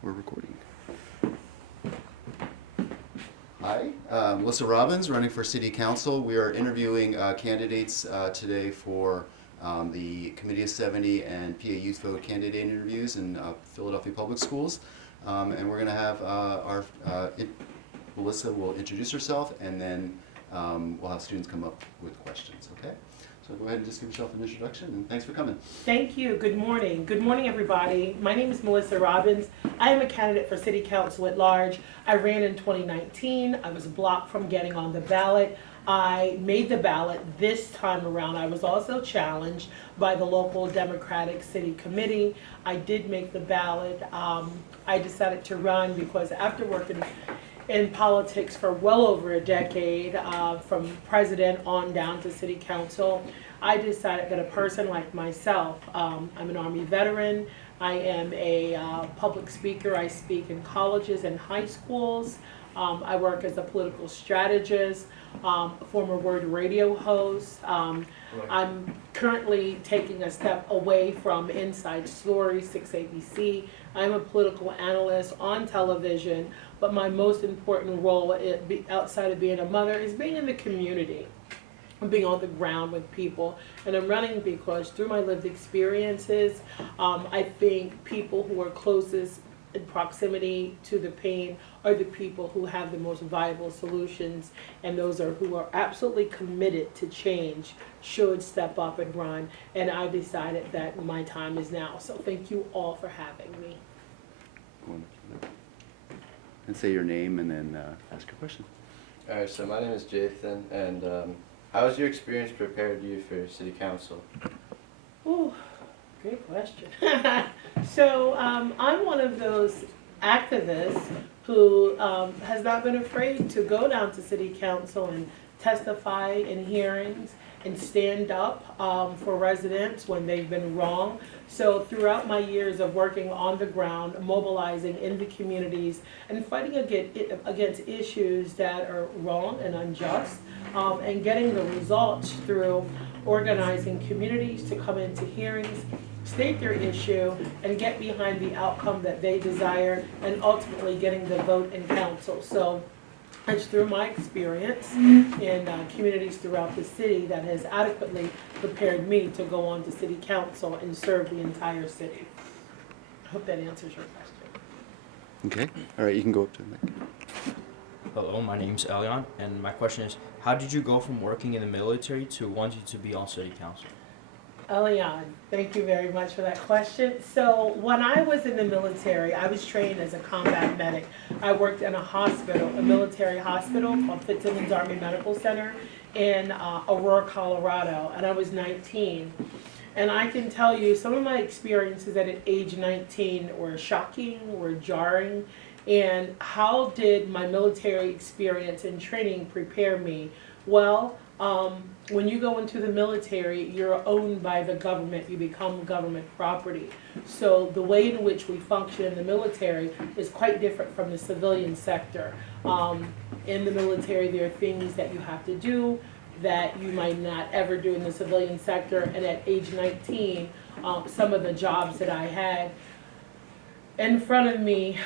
We're recording. Hi, Melissa Robbins, running for City Council. We are interviewing candidates today for the Committee of 70 and PA Youth Vote candidate interviews in Philadelphia Public Schools. And we're going to have Melissa will introduce herself, and then we'll have students come up with questions, okay? So go ahead and just give yourself an introduction, and thanks for coming. Thank you. Good morning. Good morning, everybody. My name is Melissa Robbins. I am a candidate for City Council at large. I ran in 2019. I was blocked from getting on the ballot. I made the ballot this time around. I was also challenged by the local Democratic City Committee. I did make the ballot. I decided to run because after working in politics for well over a decade, from president on down to city council, I decided that a person like myself, I'm an Army veteran, I am a public speaker. I speak in colleges and high schools. I work as a political strategist, former word radio host. I'm currently taking a step away from Inside Story, 6ABC. I'm a political analyst on television, but my most important role outside of being a mother is being in the community and being on the ground with people. And I'm running because through my lived experiences, I think people who are closest in proximity to the pain are the people who have the most viable solutions, and those are who are absolutely committed to change should step up and run. And I decided that my time is now. So thank you all for having me. And say your name and then ask your question. Alright, so my name is Jathan, and how has your experience prepared you for City Council? Ooh, great question. So I'm one of those activists who has not been afraid to go down to City Council and testify in hearings and stand up for residents when they've been wrong. So throughout my years of working on the ground, mobilizing in the communities, and fighting against issues that are wrong and unjust, and getting the results through organizing communities to come into hearings, state their issue, and get behind the outcome that they desire, and ultimately getting the vote in council. So it's through my experience in communities throughout the city that has adequately prepared me to go on to city council and serve the entire city. I hope that answers your question. Okay. All right, you can go up to the mic. Hello, my name's Elion, and my question is, how did you go from working in the military to wanting to be on city council? Elion, thank you very much for that question. So when I was in the military, I was trained as a combat medic. I worked in a hospital, a military hospital called Fitzsimmons Army Medical Center in Aurora, Colorado, and I was 19. And I can tell you some of my experiences at age 19 were shocking, were jarring. And how did my military experience and training prepare me? Well, when you go into the military, you're owned by the government. You become government property. So the way in which we function in the military is quite different from the civilian sector. In the military, there are things that you have to do that you might not ever do in the civilian sector. And at age 19, some of the jobs that I had in front of me,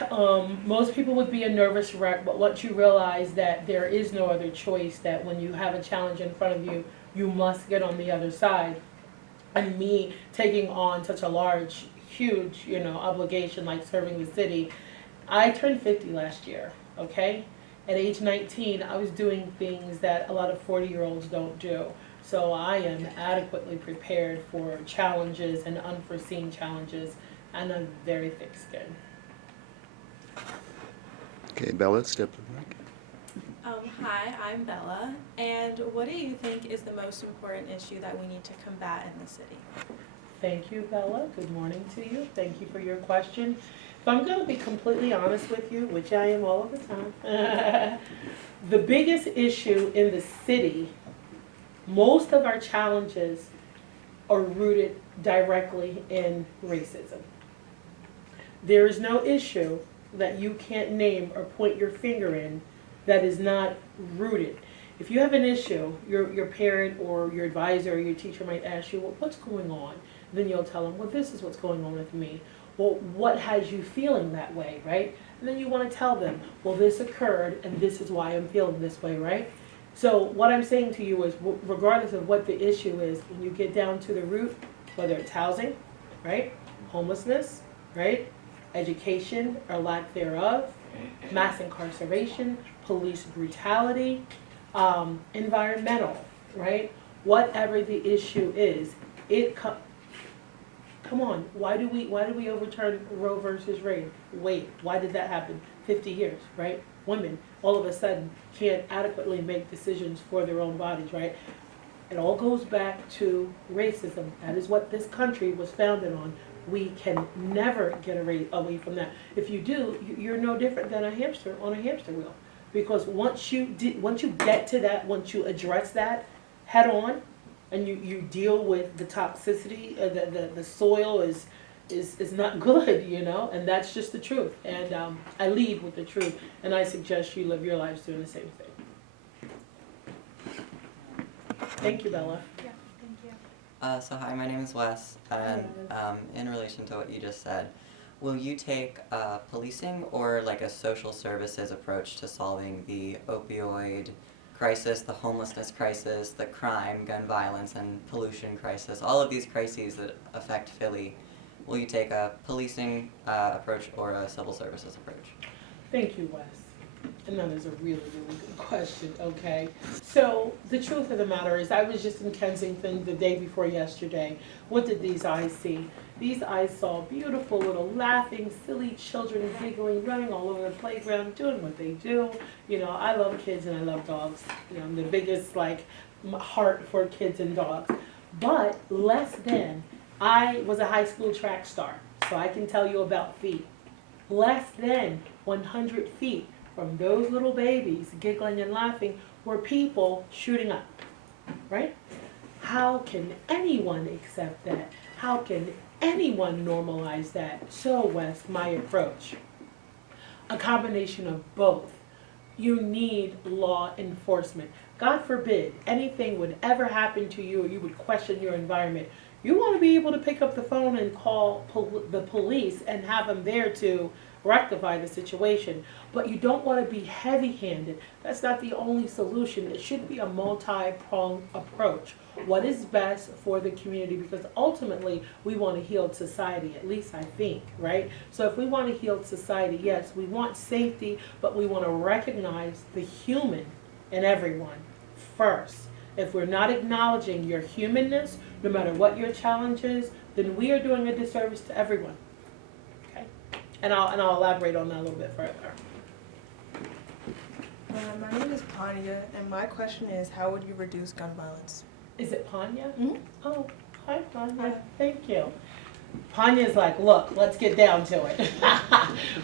most people would be a nervous wreck, but once you realize that there is no other choice, that when you have a challenge in front of you, you must get on the other side. And me taking on such a large, huge, obligation like serving the city, I turned 50 last year, okay? At age 19, I was doing things that a lot of 40-year-olds don't do. So I am adequately prepared for challenges and unforeseen challenges, and a very thick skin. Okay, Bella, step to the mic. Hi, I'm Bella, and what do you think is the most important issue that we need to combat in the city? Thank you, Bella. Good morning to you. Thank you for your question. If I'm going to be completely honest with you, which I am all of the time, the biggest issue in the city, most of our challenges are rooted directly in racism. There is no issue that you can't name or point your finger in that is not rooted. If you have an issue, your parent or your advisor or your teacher might ask you, well, what's going on? Then you'll tell them, well, this is what's going on with me. well, what has you feeling that way, right? And then you want to tell them, well, this occurred and this is why I'm feeling this way, right? So what I'm saying to you is, regardless of what the issue is, when you get down to the root, whether it's housing, right, homelessness, right, education or lack thereof, mass incarceration, police brutality, environmental, right, whatever the issue is, come on, why do we overturn Roe versus Wade? Why did that happen? 50 years, right? Women all of a sudden can't adequately make decisions for their own bodies, right? It all goes back to racism. That is what this country was founded on. We can never get away from that. If you do, you're no different than a hamster on a hamster wheel. Because once you get to that, once you address that head on, and you deal with the toxicity, the soil is not good, you know, and that's just the truth. And I lead with the truth, and I suggest you live your lives doing the same thing. Thank you, Bella. Yeah, thank you. So hi, my name is Wes, and in relation to what you just said, will you take policing or like a social services approach to solving the opioid crisis, the homelessness crisis, the crime, gun violence, and pollution crisis, all of these crises that affect Philly? Will you take a policing approach or a civil services approach? Thank you, Wes. And that is a really, really good question, okay? So the truth of the matter is I was just in Kensington the day before yesterday. What did these eyes see? These eyes saw beautiful little laughing, silly children giggling, running all over the playground, doing what they do. You know, I love kids and I love dogs. You know, I'm the biggest, like, heart for kids and dogs. But less than, I was a high school track star, so I can tell you about feet. Less than 100 feet from those little babies giggling and laughing were people shooting up, right? How can anyone accept that? How can anyone normalize that? So, Wes, my approach, a combination of both. You need law enforcement. God forbid anything would ever happen to you or you would question your environment. You want to be able to pick up the phone and call the police and have them there to rectify the situation. But you don't want to be heavy-handed. That's not the only solution. It should be a multi-pronged approach. What is best for the community? Because ultimately, we want a healed society, at least I think, right? So if we want a healed society, yes, we want safety, but we want to recognize the human in everyone first. If we're not acknowledging your humanness, no matter what your challenge is, then we are doing a disservice to everyone. Okay? And I'll elaborate on that a little bit further. My name is Panya, and my question is, how would you reduce gun violence? Is it Panya? Mm-hmm. Oh, hi Panya. Hi. Thank you. Panya's like, look, let's get down to it.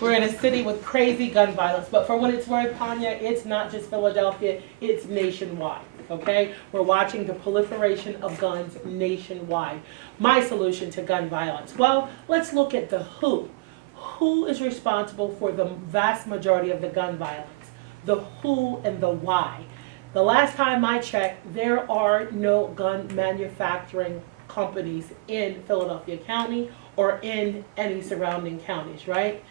We're in a city with crazy gun violence, but for what it's worth, Panya, it's not just Philadelphia, it's nationwide. Okay? We're watching the proliferation of guns nationwide. My solution to gun violence. Well, let's look at the who. Who is responsible for the vast majority of the gun violence? The who and the why. The last time I checked, there are no gun manufacturing companies in Philadelphia County or in any surrounding counties, right?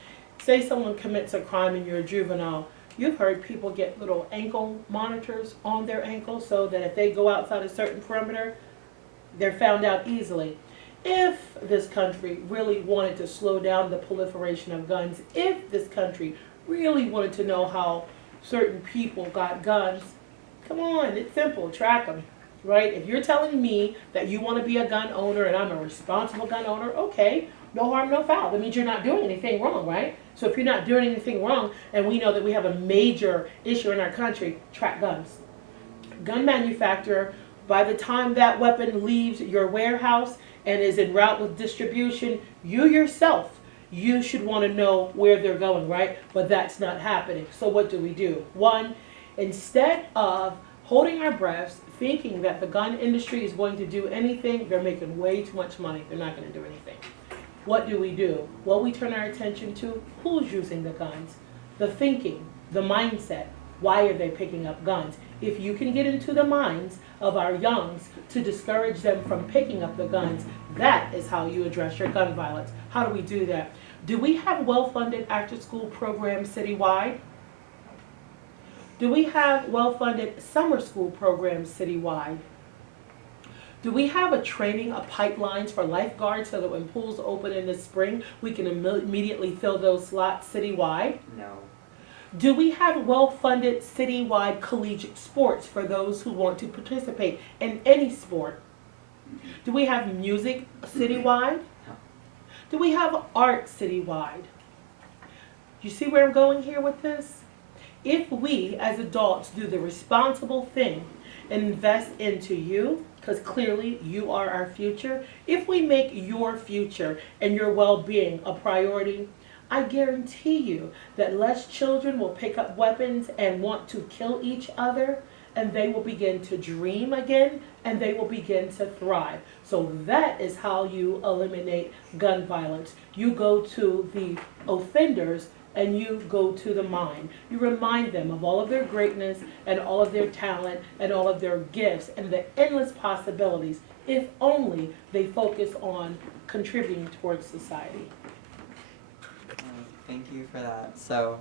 Say someone commits a crime and you're a juvenile. You've heard people get little ankle monitors on their ankles so that if they go outside a certain perimeter, they're found out easily. If this country really wanted to slow down the proliferation of guns, if this country really wanted to know how certain people got guns, come on, it's simple, track them, right? If you're telling me that you want to be a gun owner and I'm a responsible gun owner, okay, no harm, no foul. That means you're not doing anything wrong, right? So if you're not doing anything wrong, and we know that we have a major issue in our country, track guns. Gun manufacturer, by the time that weapon leaves your warehouse and is en route with distribution, you yourself, you should want to know where they're going, right? But that's not happening. So what do? One, instead of holding our breaths, thinking that the gun industry is going to do anything, they're making way too much money. They're not going to do anything. What do? Well, we turn our attention to who's using the guns, the thinking, the mindset. Why are they picking up guns? If you can get into the minds of our youngs to discourage them from picking up the guns, that is how you address your gun violence. How do we do that? Do we have well-funded after-school programs citywide? Do we have well-funded summer school programs citywide? Do we have a training of pipelines for lifeguards so that when pools open in the spring, we can immediately fill those slots citywide? No. Do we have well-funded citywide collegiate sports for those who want to participate in any sport? Do we have music citywide? Do we have art citywide? You see where I'm going here with this? If we as adults do the responsible thing and invest into you, because clearly you are our future, if we make your future and your well-being a priority, I guarantee you that less children will pick up weapons and want to kill each other, and they will begin to dream again, and they will begin to thrive. So that is how you eliminate gun violence. You go to the offenders and you go to the mind. You remind them of all of their greatness and all of their talent and all of their gifts and the endless possibilities if only they focus on contributing towards society. Thank you for that. So,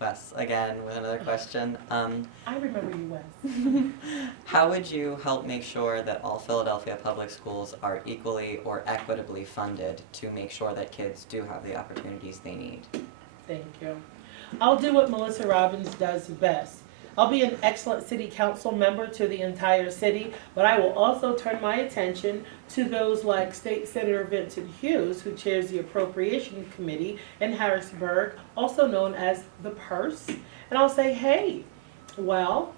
Wes, again, with another question. I remember you, Wes. How would you help make sure that all Philadelphia public schools are equally or equitably funded to make sure that kids do have the opportunities they need? Thank you. I'll do what Melissa Robbins does best. I'll be an excellent city council member to the entire city, but I will also turn my attention to those like State Senator Vincent Hughes, who chairs the Appropriation Committee in Harrisburg, also known as the Purse. And I'll say, hey, well,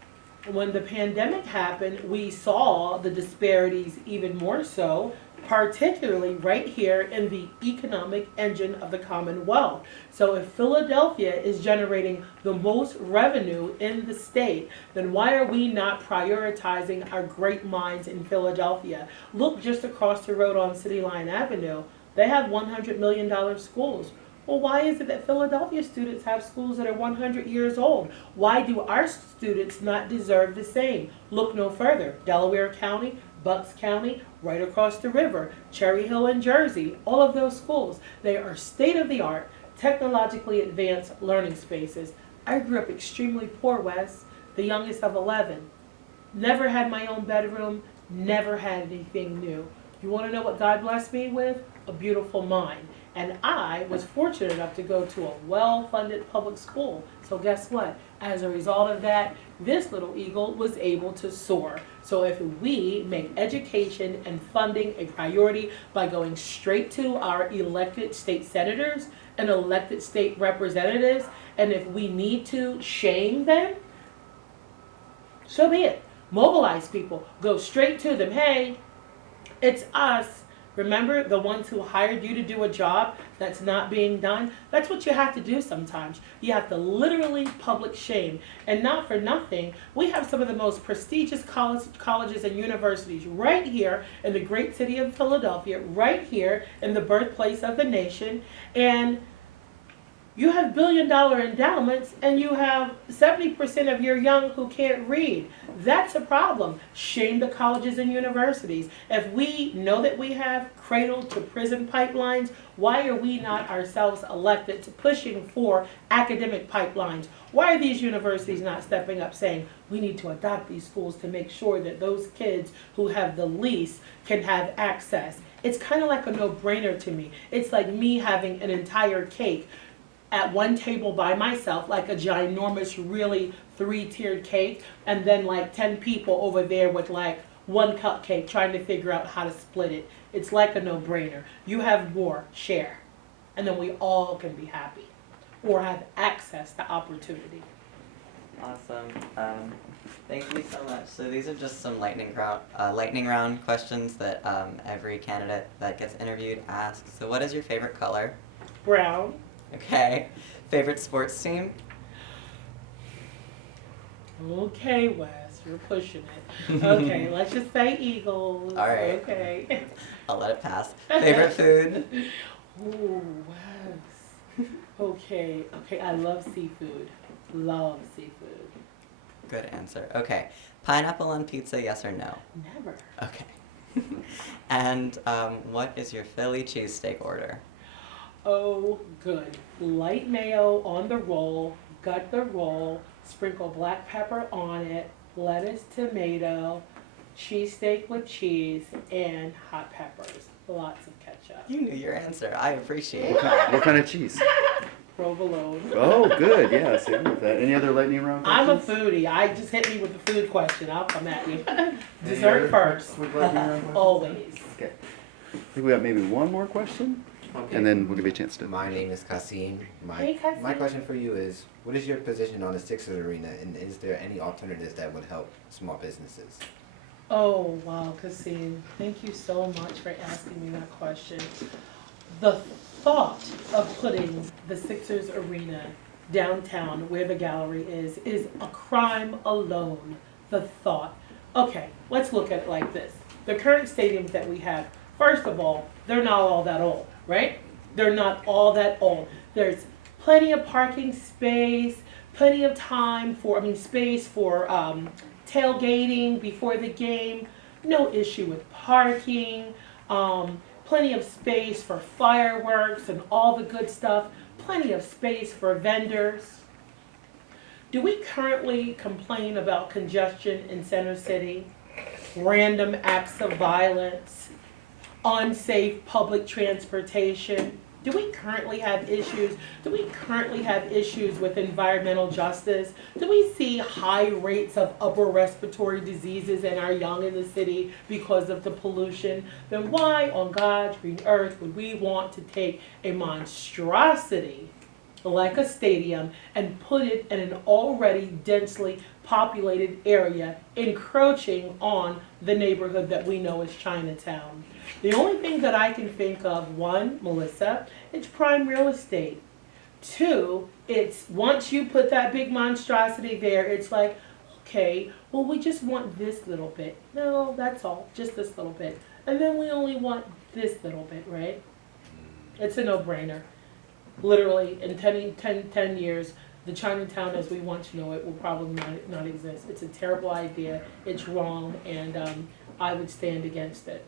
when the pandemic happened, we saw the disparities even more so, particularly right here in the economic engine of the Commonwealth. So if Philadelphia is generating the most revenue in the state, then why are we not prioritizing our great minds in Philadelphia? Look just across the road on City Line Avenue. They have $100 million schools. Well, why is it that Philadelphia students have schools that are 100 years old? Why do our students not deserve the same? Look no further. Delaware County, Bucks County, right across the river, Cherry Hill in Jersey, all of those schools, they are state-of-the-art, technologically advanced learning spaces. I grew up extremely poor, Wes, the youngest of 11. Never had my own bedroom, never had anything new. You want to know what God blessed me with? A beautiful mind. And I was fortunate enough to go to a well-funded public school. So guess what? As a result of that, this little eagle was able to soar. So if we make education and funding a priority by going straight to our elected state senators and elected state representatives, and if we need to shame them, so be it. Mobilize people. Go straight to them. Hey, it's us. Remember the ones who hired you to do a job that's not being done? That's what you have to do sometimes. You have to literally public shame. And not for nothing, we have some of the most prestigious colleges and universities right here in the great city of Philadelphia, right here in the birthplace of the nation. And you have billion-dollar endowments, and you have 70% of your young who can't read. That's a problem. Shame the colleges and universities. If we know that we have cradle-to-prison pipelines, why are we not ourselves elected to pushing for academic pipelines? Why are these universities not stepping up saying, we need to adopt these schools to make sure that those kids who have the least can have access? It's kind of like a no-brainer to me. It's like me having an entire cake at one table by myself, like a ginormous, really 3-tiered cake, and then like 10 people over there with like one cupcake trying to figure out how to split it. It's like a no-brainer. You have more, share. And then we all can be happy or have access to opportunity. Awesome. Thank you so much. So these are just some lightning round questions that every candidate that gets interviewed asks. So what is your favorite color? Brown. Okay. Favorite sports team? Okay, Wes, you're pushing it. Okay, let's just say Eagles. All right. Okay. I'll let it pass. Favorite food? Ooh, Wes. Okay, I love seafood. Love seafood. Good answer. Okay. Pineapple on pizza, yes or no? Never. Okay. And what is your Philly cheesesteak order? Oh, good. Light mayo on the roll, gut the roll, sprinkle black pepper on it, lettuce, tomato, cheesesteak with cheese, and hot peppers. Lots of ketchup. You knew your answer. I appreciate it. What kind of cheese? Provolone. Oh, good. Yeah, see, I'm with that. Any other lightning round I'm a questions? foodie. I just hit me with the food question. I'll come at you. Any Dessert other first. quick lightning round questions? Always. Okay. I think we have maybe one more question, and then we'll give you a chance to. My name is Kasim. Hey, Kasim. My question for you is, what is your position on the Sixers arena, and is there any alternatives that would help small businesses? Oh, wow, Kasim. Thank you so much for asking me that question. The thought of putting the Sixers arena downtown where the gallery is a crime alone. The thought. Okay, let's look at it like this. The current stadiums that we have, first of all, they're not all that old, right? They're not all that old. There's plenty of parking space, plenty of space for tailgating before the game. No issue with parking. Plenty of space for fireworks and all the good stuff. Plenty of space for vendors. Do we currently complain about congestion in Center City? Random acts of violence? Unsafe public transportation? Do we currently have issues? Do we currently have issues with environmental justice? Do we see high rates of upper respiratory diseases in our young in the city because of the pollution? Then why on God's green earth would we want to take a monstrosity like a stadium and put it in an already densely populated area encroaching on the neighborhood that we know as Chinatown? The only thing that I can think of, one, Melissa, it's prime real estate. Two, it's once you put that big monstrosity there, it's like, okay, well, we just want this little bit. No, that's all, just this little bit. And then we only want this little bit, right? It's a no-brainer. Literally, in 10 years, the Chinatown as we want to know it will probably not exist. It's a terrible idea, it's wrong, and I would stand against it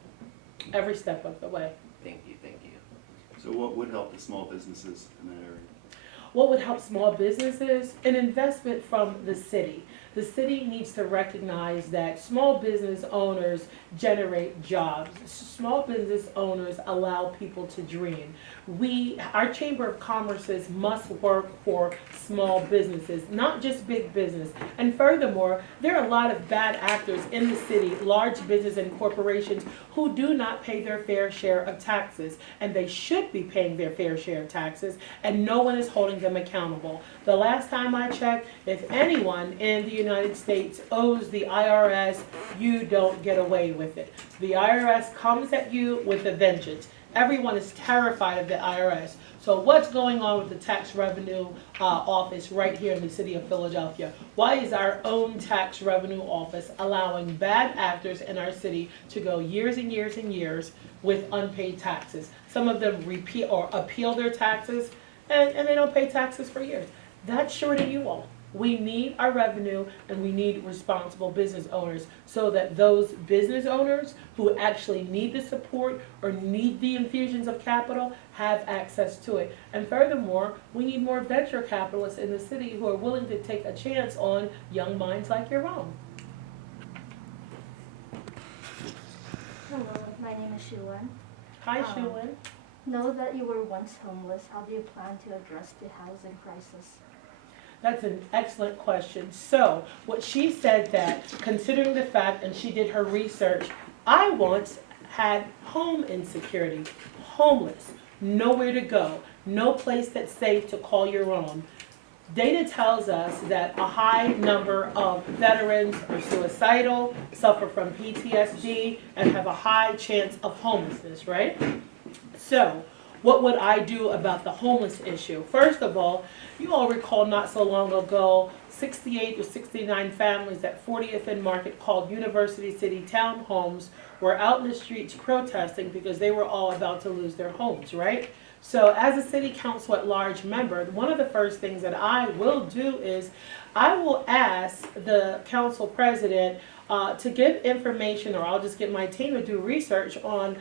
every step of the way. Thank you, thank you. So, what would help the small businesses in that area? What would help small businesses? An investment from the city. The city needs to recognize that small business owners generate jobs. Small business owners allow people to dream. Our Chamber of Commerces must work for small businesses, not just big business. And furthermore, there are a lot of bad actors in the city, large business and corporations, who do not pay their fair share of taxes. And they should be paying their fair share of taxes, and no one is holding them accountable. The last time I checked, if anyone in the United States owes the IRS, you don't get away with it. The IRS comes at you with a vengeance. Everyone is terrified of the IRS. So what's going on with the tax revenue office right here in the city of Philadelphia? Why is our own tax revenue office allowing bad actors in our city to go years and years and years with unpaid taxes? Some of them repeal or appeal their taxes, and they don't pay taxes for years. That's sure to you all. We need our revenue, and we need responsible business owners so that those business owners who actually need the support or need the infusions of capital have access to it. And furthermore, we need more venture capitalists in the city who are willing to take a chance on young minds like your own. Hello, my name is Shuan. Hi, Shuan. Know that you were once homeless. How do you plan to address the housing crisis? That's an excellent question. So, what she said that, considering the fact, and she did her research, I once had home insecurity, homeless, nowhere to go, no place that's safe to call your own. Data tells us that a high number of veterans are suicidal, suffer from PTSD, and have a high chance of homelessness, right? So, what would I do about the homeless issue? First of all, you all recall not so long ago, 68 or 69 families at 40th and Market called University City Townhomes were out in the streets protesting because they were all about to lose their homes, right? So as a city council at large member, one of the first things that I will do is I will ask the council president to give information, or I'll just get my team to do research on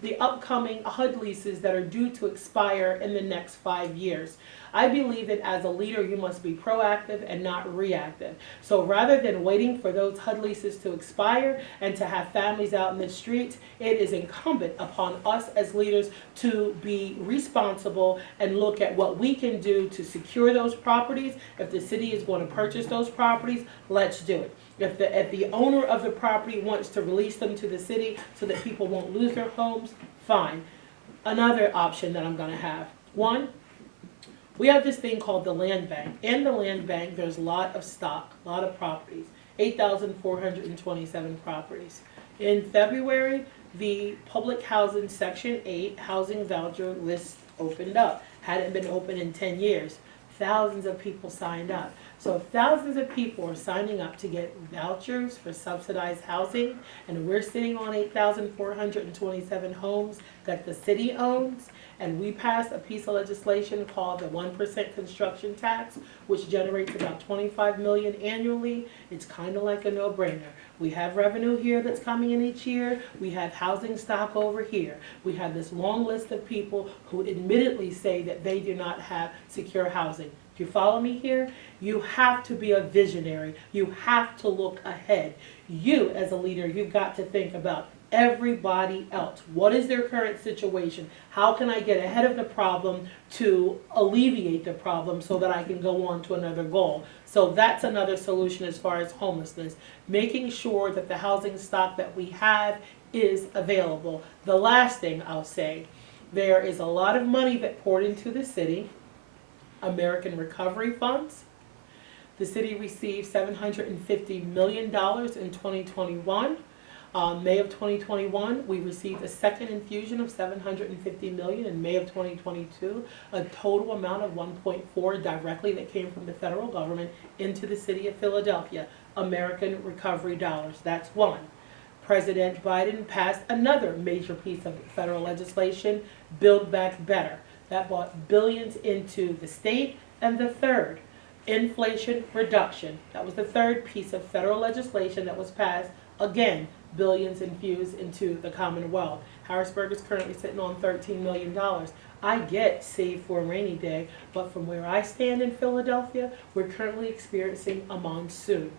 the upcoming HUD leases that are due to expire in the next 5 years. I believe that as a leader, you must be proactive and not reactive. So rather than waiting for those HUD leases to expire and to have families out in the streets, it is incumbent upon us as leaders to be responsible and look at what we can do to secure those properties. If the city is going to purchase those properties, let's do it. If the owner of the property wants to release them to the city so that people won't lose their homes, fine. Another option that I'm going to have. One, we have this thing called the land bank. In the land bank, there's a lot of stock, a lot of properties, 8,427 properties. In February, the Public Housing Section 8 housing voucher list opened up. Hadn't been open in 10 years. Thousands of people signed up. So if thousands of people are signing up to get vouchers for subsidized housing, and we're sitting on 8,427 homes that the city owns, and we passed a piece of legislation called the 1% construction tax, which generates about $25 million annually, it's kind of like a no-brainer. We have revenue here that's coming in each year. We have housing stock over here. We have this long list of people who admittedly say that they do not have secure housing. Do you follow me here? You have to be a visionary. You have to look ahead. You, as a leader, you've got to think about everybody else. What is their current situation? How can I get ahead of the problem to alleviate the problem so that I can go on to another goal? So that's another solution as far as homelessness. Making sure that the housing stock that we have is available. The last thing I'll say, there is a lot of money that poured into the city, American Recovery Funds. The city received $750 million in 2021. May of 2021, we received a second infusion of $750 million in May of 2022, a total amount of 1.4 directly that came from the federal government into the city of Philadelphia, American Recovery dollars. That's one. President Biden passed another major piece of federal legislation, Build Back Better. That brought billions into the state. And the third, Inflation Reduction. That was the third piece of federal legislation that was passed. Again, billions infused into the Commonwealth. Harrisburg is currently sitting on $13 million. I get Save for a Rainy Day, but from where I stand in Philadelphia, we're currently experiencing a monsoon.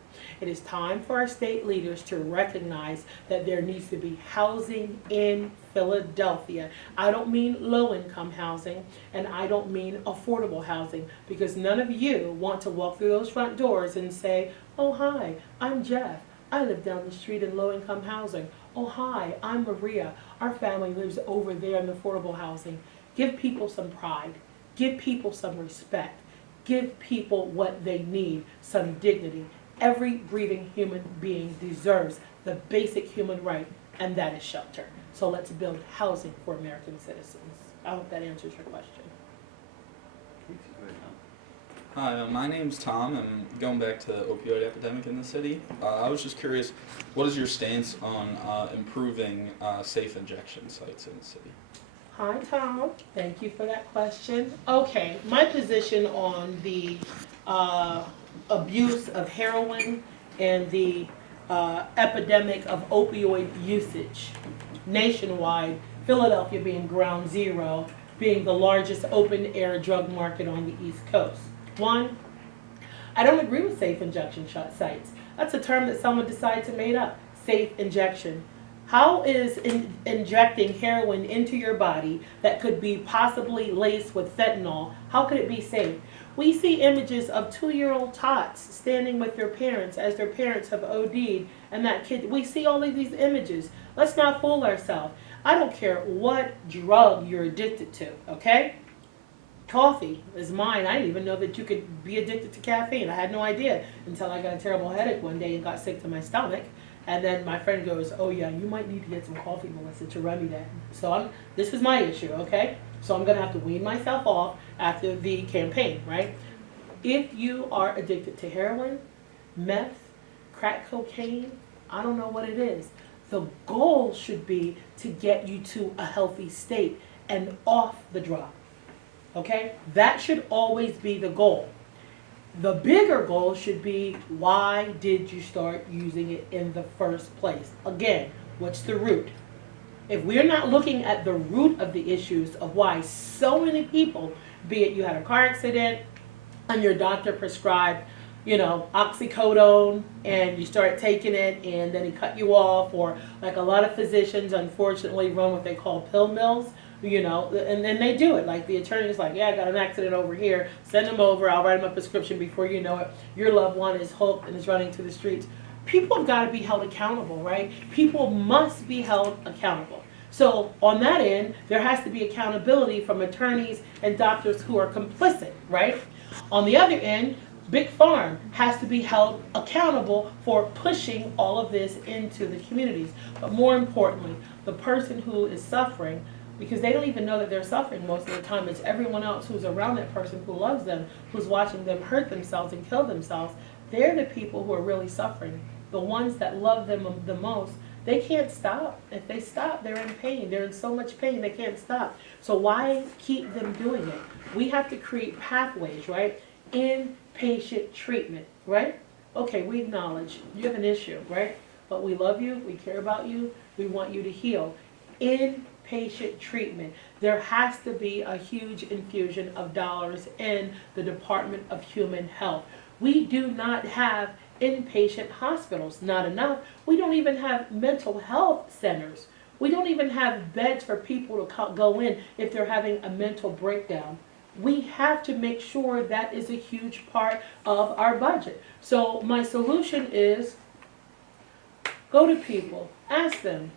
It is time for our state leaders to recognize that there needs to be housing in Philadelphia. I don't mean low-income housing, and I don't mean affordable housing, because none of you want to walk through those front doors and say, oh, hi, I'm Jeff. I live down the street in low-income housing. Oh, hi, I'm Maria. Our family lives over there in affordable housing. Give people some pride. Give people some respect. Give people what they need, some dignity. Every breathing human being deserves the basic human right, and that is shelter. So let's build housing for American citizens. I hope that answers your question. Hi, my name's Tom, and going back to the opioid epidemic in the city, I was just curious, what is your stance on improving safe injection sites in the city? Hi, Tom. Thank you for that question. Okay, my position on the abuse of heroin and the epidemic of opioid usage nationwide, Philadelphia being ground zero, being the largest open-air drug market on the East Coast. One, I don't agree with safe injection sites. That's a term that someone decided to make up, safe injection. How is injecting heroin into your body that could be possibly laced with fentanyl, how could it be safe? We see images of 2-year-old tots standing with their parents as their parents have OD'd, and that kid, we see all of these images. Let's not fool ourselves. I don't care what drug you're addicted to, okay? Coffee is mine. I didn't even know that you could be addicted to caffeine. I had no idea until I got a terrible headache one day and got sick to my stomach. And then my friend goes, oh yeah, you might need to get some coffee, Melissa, to remedy that. So this is my issue, okay? So I'm gonna have to wean myself off after the campaign, right? If you are addicted to heroin, meth, crack cocaine, I don't know what it is. The goal should be to get you to a healthy state. and off the drug. Okay? That should always be the goal. The bigger goal should be, why did you start using it in the first place? Again, what's the root? If we're not looking at the root of the issues of why so many people, be it you had a car accident and your doctor prescribed, oxycodone, and you start taking it and then he cut you off, or like a lot of physicians unfortunately run what they call pill mills, and then they do it. Like the attorney is like, yeah, I got an accident over here, send them over, I'll write them a prescription. Before you know it, your loved one is hooked and is running to the streets. People have got to be held accountable, right? People must be held accountable. So on that end, there has to be accountability from attorneys and doctors who are complicit, right? On the other end, Big Farm has to be held accountable for pushing all of this into the communities. But more importantly, the person who is suffering, because they don't even know that they're suffering most of the time, it's everyone else who's around that person who loves them, who's watching them hurt themselves and kill themselves. They're the people who are really suffering. The ones that love them the most, they can't stop. If they stop, they're in pain. They're in so much pain, they can't stop. So why keep them doing it? We have to create pathways, right? Inpatient treatment, right? Okay, we acknowledge you have an issue, right? But we love you, we care about you, we want you to heal. Inpatient treatment. There has to be a huge infusion of dollars in the Department of Human Health. We do not have inpatient hospitals, not enough. We don't even have mental health centers. We don't even have beds for people to go in if they're having a mental breakdown. We have to make sure that is a huge part of our budget. So my solution is, go to people, ask them,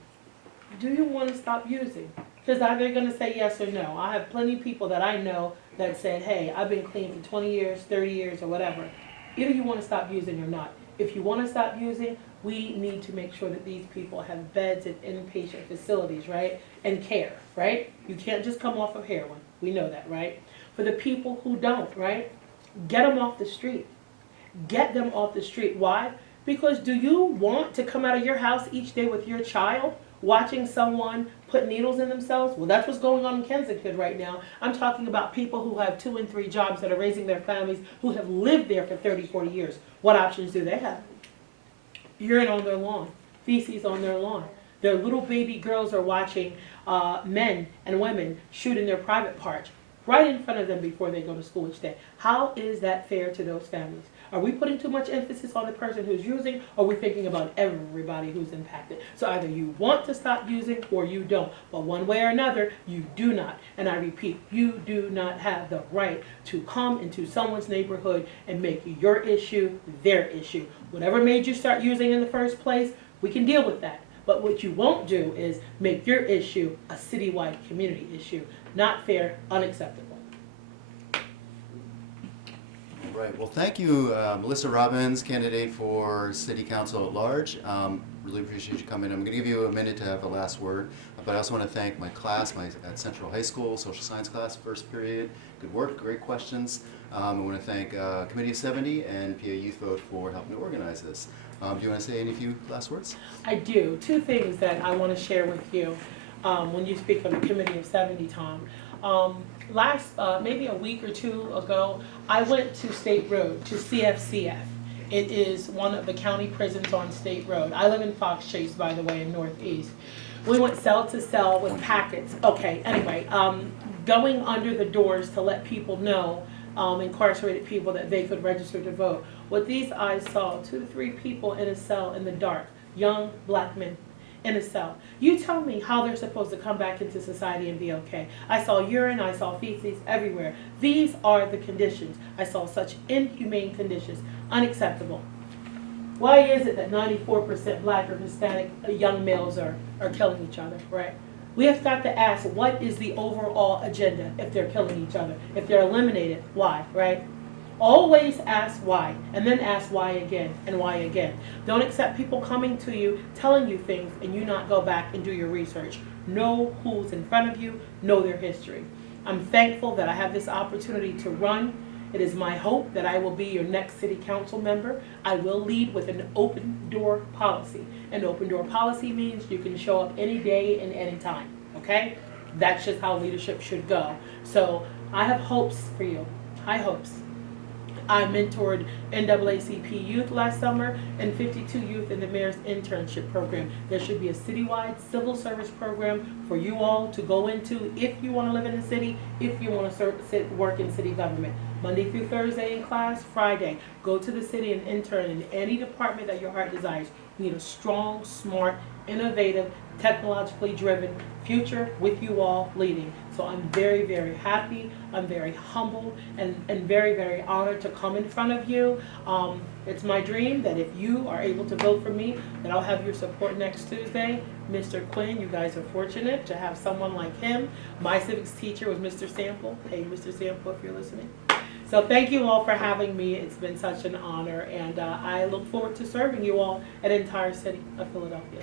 do you want to stop using? Because either they're going to say yes or no. I have plenty of people that I know that said, hey, I've been clean for 20 years, 30 years, or whatever. Either you want to stop using or not. If you want to stop using, we need to make sure that these people have beds in inpatient facilities, right? And care, right? You can't just come off of heroin. We know that, right? For the people who don't, right? Get them off the street. Get them off the street. Why? Because do you want to come out of your house each day with your child watching someone put needles in themselves? Well, that's what's going on in Kensington right now. I'm talking about people who have 2 and 3 jobs that are raising their families, who have lived there for 30, 40 years. What options do they have? Urine on their lawn, feces on their lawn. Their little baby girls are watching men and women shoot in their private parts right in front of them before they go to school each day. How is that fair to those families? Are we putting too much emphasis on the person who's using, or are we thinking about everybody who's impacted? So either you want to stop using or you don't. But one way or another, you do not. And I repeat, you do not have the right to come into someone's neighborhood and make your issue their issue. Whatever made you start using in the first place, we can deal with that. But what you won't do is make your issue a citywide community issue. Not fair, unacceptable. Right. Well, thank you, Melissa Robbins, candidate for City Council at large. Really appreciate you coming. I'm going to give you a minute to have the last word, but I also want to thank my class, at Central High School, social science class, first period. Good work, great questions. I want to thank Committee of 70 and PA Youth Vote for helping to organize this. Do you want to say any few last words? I do. 2 things that I want to share with you when you speak of the Committee of 70, Tom. Maybe a week or 2 ago, I went to State Road, to CFCF. It is one of the county prisons on State Road. I live in Fox Chase, by the way, in Northeast. We went cell to cell with packets. Okay, anyway, going under the doors to let people know, incarcerated people, that they could register to vote. What these eyes saw, 2 to 3 people in a cell in the dark, young black men in a cell. You tell me how they're supposed to come back into society and be okay. I saw urine, I saw feces everywhere. These are the conditions. I saw such inhumane conditions, unacceptable. Why is it that 94% black or Hispanic young males are killing each other, right? We have got to ask, what is the overall agenda if they're killing each other? If they're eliminated, why, right? Always ask why, and then ask why again, and why again. Don't accept people coming to you, telling you things, and you not go back and do your research. Know who's in front of you, know their history. I'm thankful that I have this opportunity to run. It is my hope that I will be your next city council member. I will lead with an open door policy. An open door policy means you can show up any day and any time, okay? That's just how leadership should go. So I have hopes for you, high hopes. I mentored NAACP youth last summer and 52 youth in the mayor's internship program. There should be a citywide civil service program for you all to go into if you want to live in the city, if you want to work in city government. Monday through Thursday in class, Friday, go to the city and intern in any department that your heart desires. You need a strong, smart, innovative, technologically driven future with you all leading. So I'm very, very happy. I'm very humbled and very, very honored to come in front of you. It's my dream that if you are able to vote for me, that I'll have your support next Tuesday. Mr. Quinn, you guys are fortunate to have someone like him. My civics teacher was Mr. Sample. Hey, Mr. Sample, if you're listening. So thank you all for having me. It's been such an honor, and I look forward to serving you all at the entire city of Philadelphia.